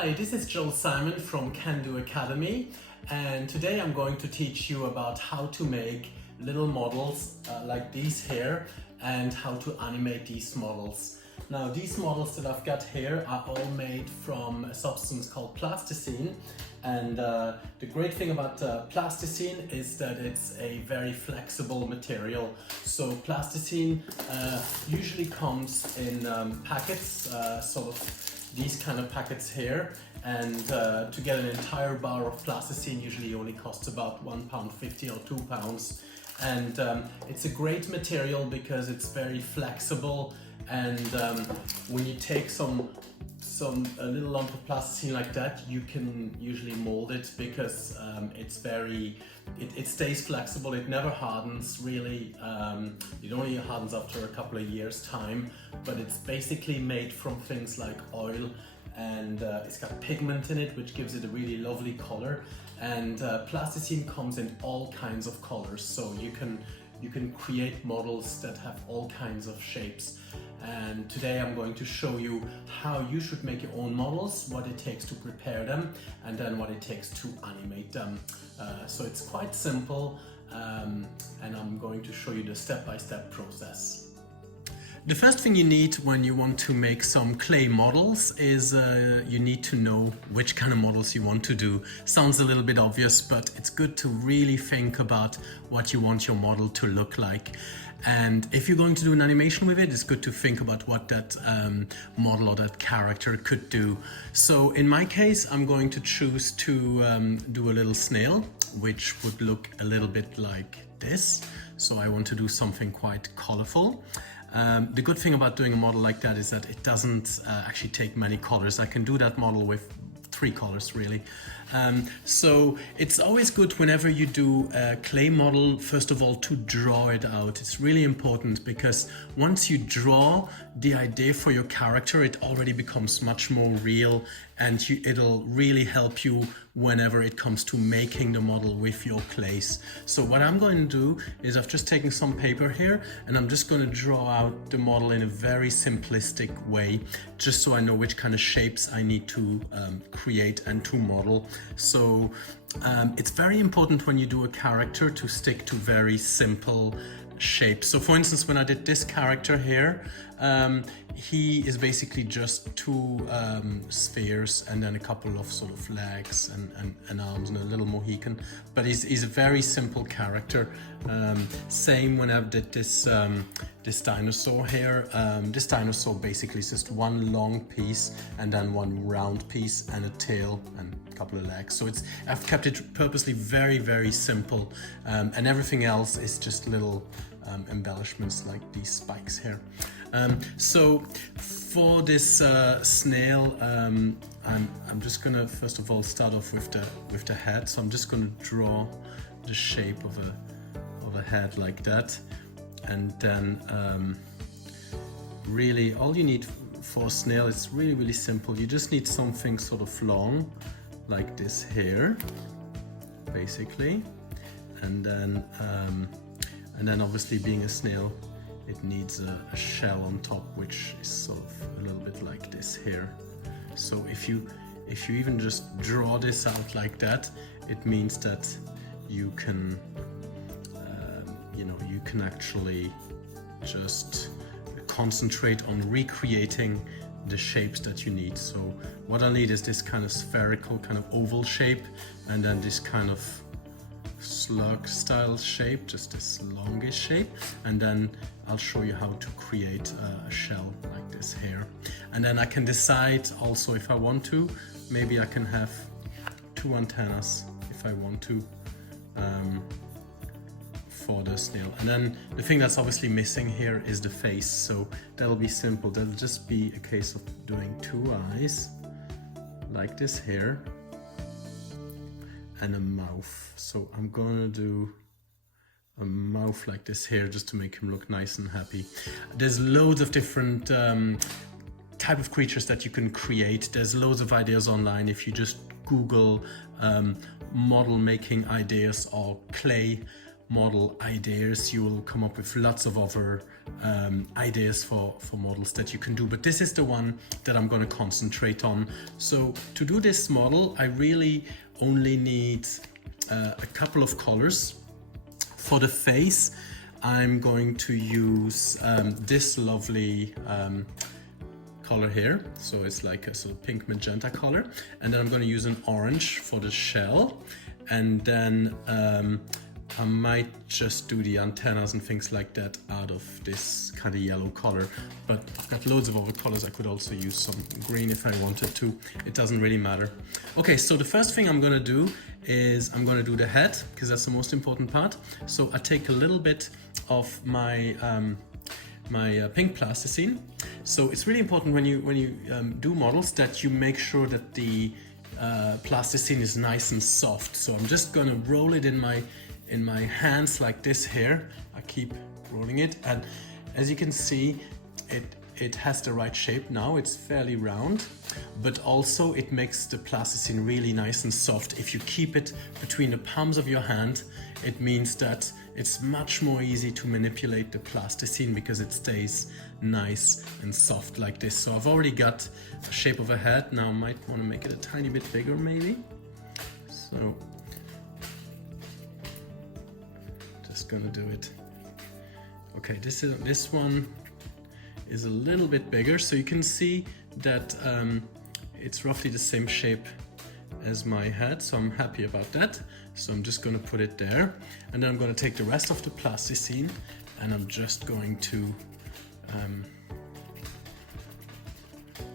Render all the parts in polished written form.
Hi, this is Joel Simon from Can Do Academy, and today I'm going to teach you about how to make little models like these here and how to animate these models. Now, these models that I've got here are all made from a substance called plasticine, and the great thing about plasticine is that it's a very flexible material. So plasticine usually comes in packets, sort of these kind of packets here, and to get an entire bar of plasticine usually only costs about £1.50 or £2, and it's a great material because it's very flexible, and when you take a little lump of plasticine like that, you can usually mold it because it stays flexible. It never hardens really. It only hardens after a couple of years time, but it's basically made from things like oil, and it's got pigment in it which gives it a really lovely color, and plasticine comes in all kinds of colors, so you can create models that have all kinds of shapes. And today I'm going to show you how you should make your own models, what it takes to prepare them, and then what it takes to animate them. So it's quite simple, and I'm going to show you the step-by-step process. The first thing you need when you want to make some clay models is you need to know which kind of models you want to do. Sounds a little bit obvious, but it's good to really think about what you want your model to look like. And if you're going to do an animation with it, it's good to think about what that model or that character could do. So in my case, I'm going to choose to do a little snail, which would look a little bit like this. So I want to do something quite colorful. The good thing about doing a model like that is that it doesn't actually take many colors. I can do that model with 3 colors really. So it's always good whenever you do a clay model, first of all, to draw it out. It's really important because once you draw the idea for your character, it already becomes much more real, and it'll really help you whenever it comes to making the model with your clays. So what I'm going to do is I've just taken some paper here, and I'm just going to draw out the model in a very simplistic way, just so I know which kind of shapes I need to create and to model. So it's very important when you do a character to stick to very simple shapes. So for instance, when I did this character here, he is basically just 2 spheres and then a couple of sort of legs and arms and a little Mohican, but he's a very simple character. Same when I did this this dinosaur here. This dinosaur basically is just 1 long piece and then 1 round piece and a tail and a couple of legs. So I've kept it purposely very, very simple, and everything else is just little embellishments like these spikes here. So for this snail, I'm just gonna first of all start off with the head. So I'm just gonna draw the shape of a head like that, and then really all you need for a snail is really, really simple. You just need something sort of long like this here, basically, and then obviously, being a snail, it needs a shell on top, which is sort of a little bit like this here. So if you even just draw this out like that, it means that you can you can actually just concentrate on recreating the shapes that you need. So what I need is this kind of spherical, kind of oval shape, and then this kind of slug style shape, just this longish shape, and then I'll show you how to create a shell like this here. And then I can decide also, if I want to, maybe I can have 2 antennas if I want to, for the snail. And then the thing that's obviously missing here is the face, so that'll be simple. That'll just be a case of doing 2 eyes like this here and a mouth. So I'm gonna do a mouth like this here just to make him look nice and happy. There's loads of different type of creatures that you can create. There's loads of ideas online. If you just Google model making ideas or clay model ideas. You will come up with lots of other ideas for models that you can do, but this is the one that I'm going to concentrate on. So to do this model, I really only need a couple of colors. For the face, I'm going to use this lovely color here, so it's like a sort of pink magenta color, and then I'm going to use an orange for the shell, and then I might just do the antennas and things like that out of this kind of yellow color, but I've got loads of other colors. I could also use some green if I wanted to. It doesn't really matter. Okay, so the first thing I'm going to do is I'm going to do the head, because that's the most important part. So I take a little bit of my pink plasticine. So it's really important when you do models that you make sure that the plasticine is nice and soft. So I'm just going to roll it in my hands like this here. I keep rolling it, and as you can see, it has the right shape now. It's fairly round, but also it makes the plasticine really nice and soft. If you keep it between the palms of your hand, it means that it's much more easy to manipulate the plasticine because it stays nice and soft like this. So I've already got the shape of a head. Now I might want to make it a tiny bit bigger maybe. So just gonna do it. Okay, this one is a little bit bigger, so you can see that it's roughly the same shape as my head, so I'm happy about that. So I'm just going to put it there, and then I'm going to take the rest of the plasticine and I'm just going to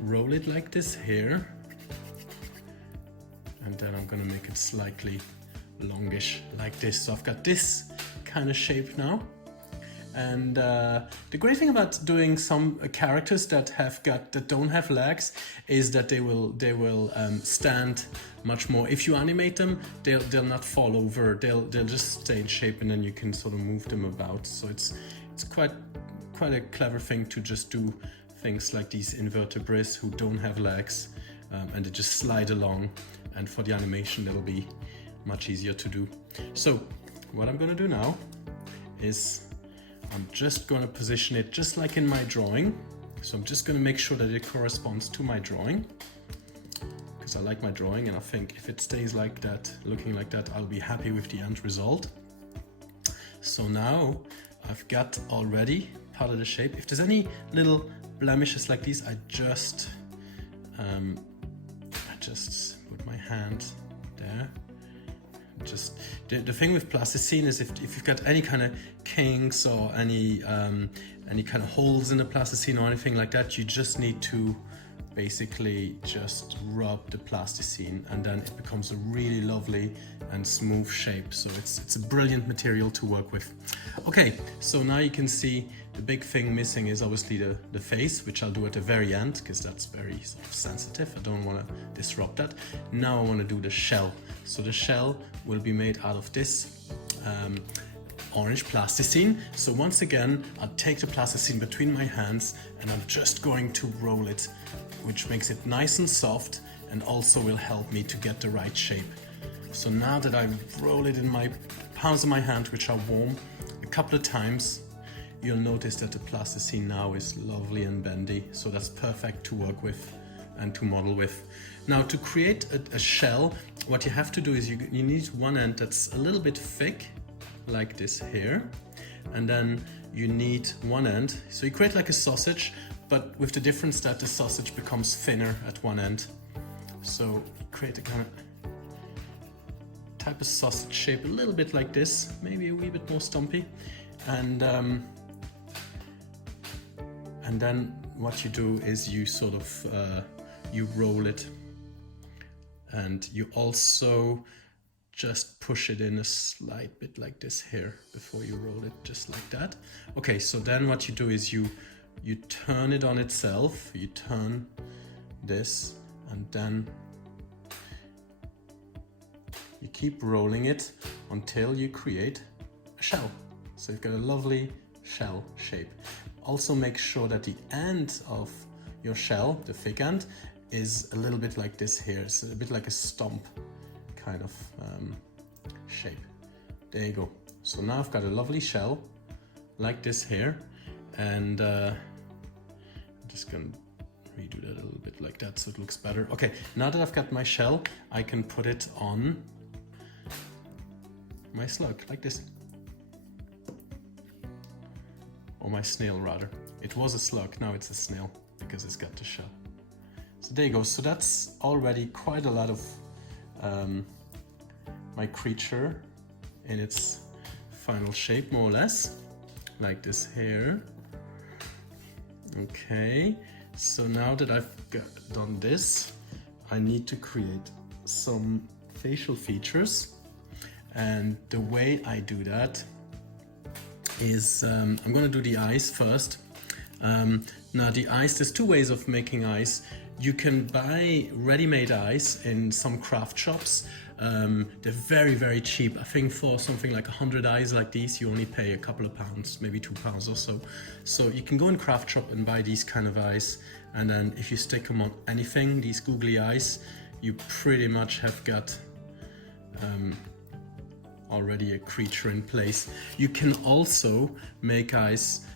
roll it like this here, and then I'm going to make it slightly longish like this. So I've got this kind of shape now. And the great thing about doing some characters that don't have legs is that they will stand much more. If you animate them, they'll not fall over. They'll just stay in shape, and then you can sort of move them about. So it's quite a clever thing to just do things like these invertebrates who don't have legs, and they just slide along. And for the animation, that'll be much easier to do. So what I'm going to do now is I'm just going to position it just like in my drawing. So I'm just going to make sure that it corresponds to my drawing, because I like my drawing, and I think if it stays like that, looking like that, I'll be happy with the end result. So now I've got already part of the shape. If there's any little blemishes like these, I just put my hand there. Just the thing with plasticine is if you've got any kind of kinks or any kind of holes in the plasticine or anything like that, you just need to basically just rub the plasticine, and then it becomes a really lovely and smooth shape. So it's a brilliant material to work with. Okay, so now you can see the big thing missing is obviously the face, which I'll do at the very end because that's very sort of sensitive. I don't want to disrupt that. Now I want to do the shell. So the shell will be made out of this orange plasticine. So once again, I'll take the plasticine between my hands and I'm just going to roll it, which makes it nice and soft and also will help me to get the right shape. So now that I roll it in my palms of my hand, which are warm, a couple of times, you'll notice that the plasticine now is lovely and bendy. So that's perfect to work with and to model with. Now to create a shell, what you have to do is you need one end that's a little bit thick, like this here, and then you need one end. So you create like a sausage, but with the difference that the sausage becomes thinner at one end. So you create a kind of type of sausage shape, a little bit like this, maybe a wee bit more stumpy, and then what you do is you sort of you roll it, and you also just push it in a slight bit like this here before you roll it, just like that. Okay, so then what you do is you turn it on itself, you turn this, and then you keep rolling it until you create a shell. So you've got a lovely shell shape. Also make sure that the end of your shell, the thick end, is a little bit like this here. It's a bit like a stump kind of shape. There you go. So now I've got a lovely shell like this here, and I'm just gonna redo that a little bit like that so it looks better. Okay, now that I've got my shell, I can put it on my slug like this. Or my snail rather. It was a slug, now it's a snail because it's got the shell. So there you go. So that's already quite a lot of my creature in its final shape, more or less, like this here. Okay, so now that I've done this, I need to create some facial features, and the way I do that is I'm gonna do the eyes first. Now the eyes, there's two ways of making eyes. You can buy ready-made eyes in some craft shops. They're very, very cheap. I think for something like 100 eyes like these, you only pay a couple of pounds, maybe £2 or so. So you can go in craft shop and buy these kind of eyes. And then if you stick them on anything, these googly eyes, you pretty much have got already a creature in place. You can also make eyes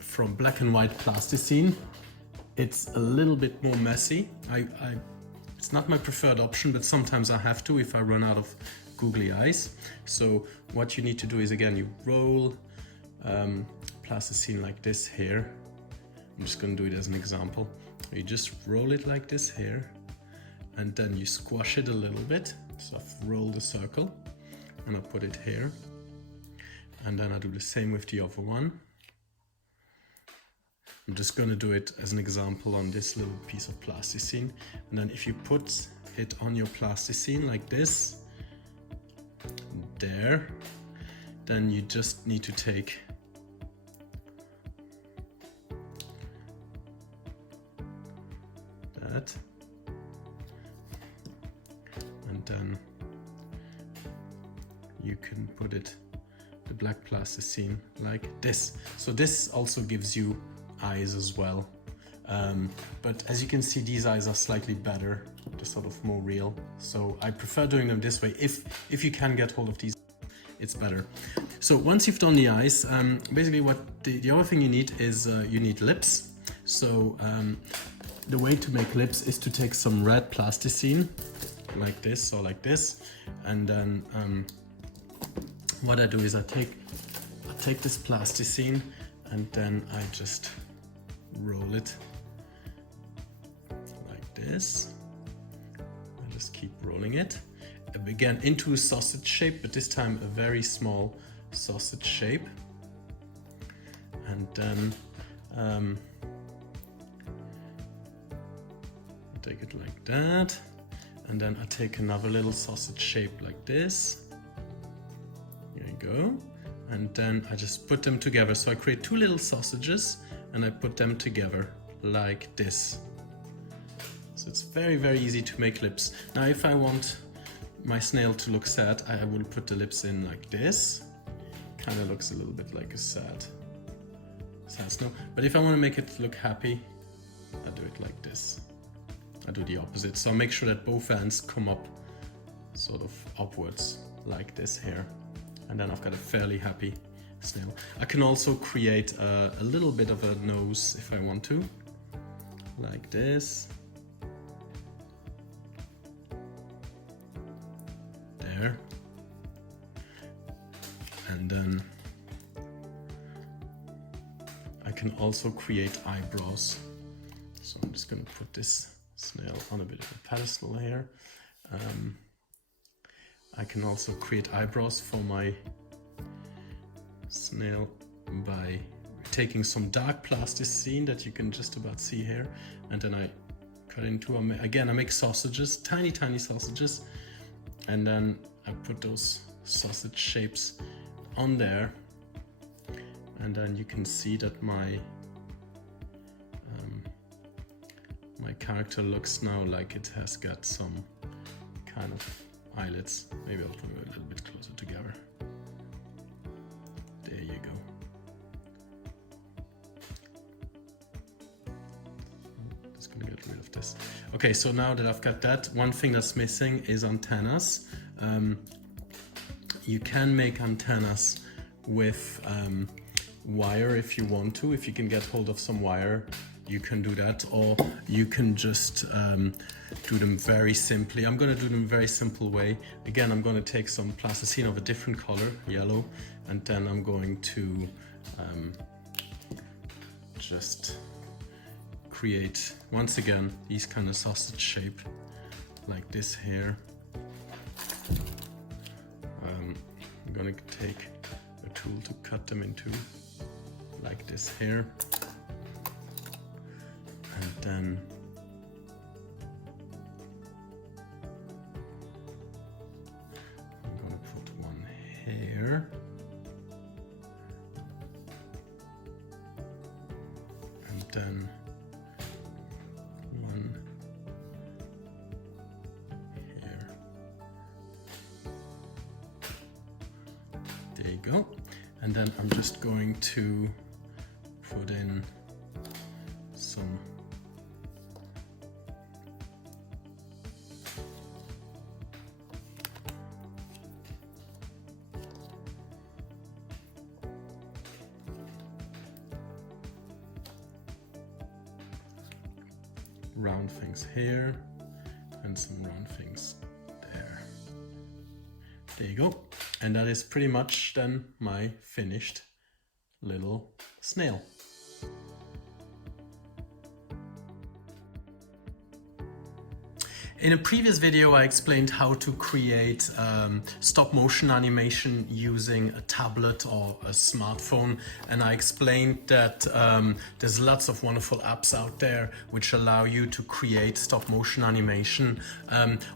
from black and white plasticine. It's a little bit more messy. It's not my preferred option, but sometimes I have to if I run out of googly eyes. So what you need to do is, again, you roll plasticine like this here. I'm just going to do it as an example. You just roll it like this here, and then you squash it a little bit. So I've rolled a circle and I put it here, and then I do the same with the other one. I'm just going to do it as an example on this little piece of plasticine, and then if you put it on your plasticine like this, there, then you just need to take that, and then you can put it, the black plasticine, like this. So this also gives you eyes as well, but as you can see, these eyes are slightly better, they're sort of more real, so I prefer doing them this way. If you can get hold of these, it's better. So once you've done the eyes, basically what the other thing you need is you need lips. So the way to make lips is to take some red plasticine like this or like this, and then what I do is I take this plasticine and then I just roll it like this. I just keep rolling it again into a sausage shape, but this time a very small sausage shape. And then take it like that, and then I take another little sausage shape like this. Here you go. And then I just put them together. So I create two little sausages and I put them together like this. So it's very, very easy to make lips. Now, if I want my snail to look sad, I will put the lips in like this. Kind of looks a little bit like a sad snail. But if I want to make it look happy, I do it like this. I do the opposite. So I make sure that both ends come up sort of upwards like this here. And then I've got a fairly happy snail. I can also create a little bit of a nose if I want to, like this. There. And then I can also create eyebrows. So I'm just going to put this snail on a bit of a pedestal here. I can also create eyebrows for my snail by taking some dark plasticine that you can just about see here, and then I cut into, again, I make sausages, tiny sausages, and then I put those sausage shapes on there, and then you can see that my character looks now like it has got some kind of eyelids. Maybe I'll put them a little bit closer together. There you go. Just gonna get rid of this. Okay, so now that I've got that, one thing that's missing is antennas. You can make antennas with wire if you want to. If you can get hold of some wire, you can do that, or you can just do them very simply. I'm going to do them very simple way. Again, I'm going to take some plasticine of a different color, yellow, and then I'm going to just create, once again, these kind of sausage shape, like this here. I'm going to take a tool to cut them into, like this here. And then I'm going to put one here. And then one here. There you go. And then I'm just going to put in some round things here and some round things there. There you go. And that is pretty much then my finished little snail. In a previous video, I explained how to create stop motion animation using a tablet or a smartphone. And I explained that there's lots of wonderful apps out there which allow you to create stop motion animation.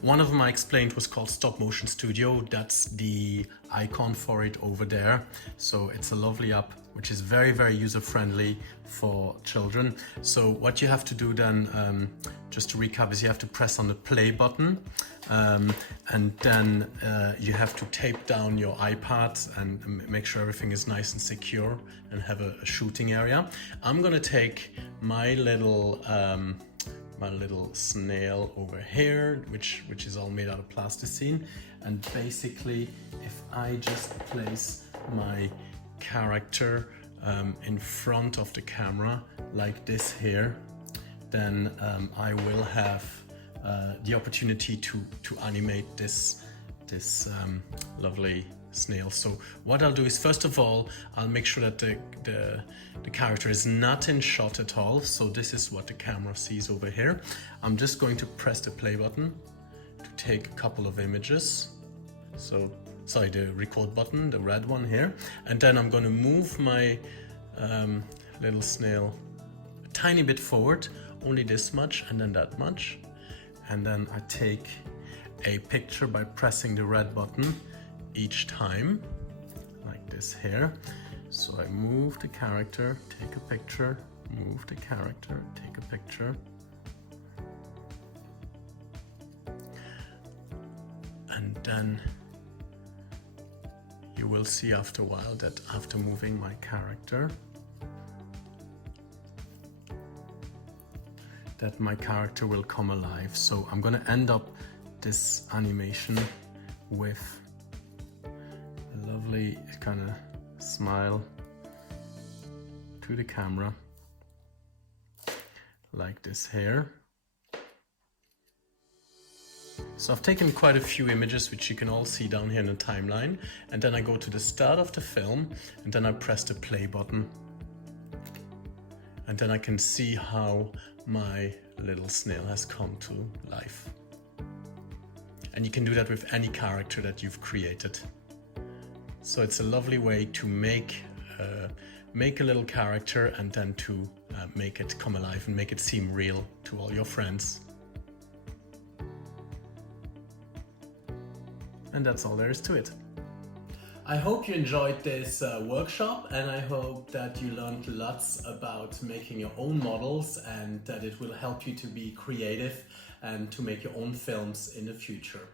One of them I explained was called Stop Motion Studio. That's the icon for it over there. So it's a lovely app which is very, very user-friendly for children. So what you have to do then, just to recap, is you have to press on the play button, and then you have to tape down your iPad and make sure everything is nice and secure and have a shooting area. I'm gonna take my little snail over here, which is all made out of plasticine, and basically if I just place my character in front of the camera like this here, then I will have the opportunity to animate this lovely snail. So what I'll do is, first of all, I'll make sure that the character is not in shot at all. So this is what the camera sees over here. I'm just going to press the play button to take a couple of images. So sorry, the record button, the red one here, and then I'm going to move my little snail a tiny bit forward, only this much and then that much, and then I take a picture by pressing the red button each time, like this here. So I move the character, take a picture, move the character, take a picture, and then you will see after a while that after moving my character, that my character will come alive. So I'm gonna end up this animation with a lovely kind of smile to the camera, like this here. So I've taken quite a few images, which you can all see down here in the timeline, and then I go to the start of the film, and then I press the play button, and then I can see how my little snail has come to life. And you can do that with any character that you've created. So it's a lovely way to make a little character and then to make it come alive and make it seem real to all your friends. And that's all there is to it. I hope you enjoyed this workshop, and I hope that you learned lots about making your own models and that it will help you to be creative and to make your own films in the future.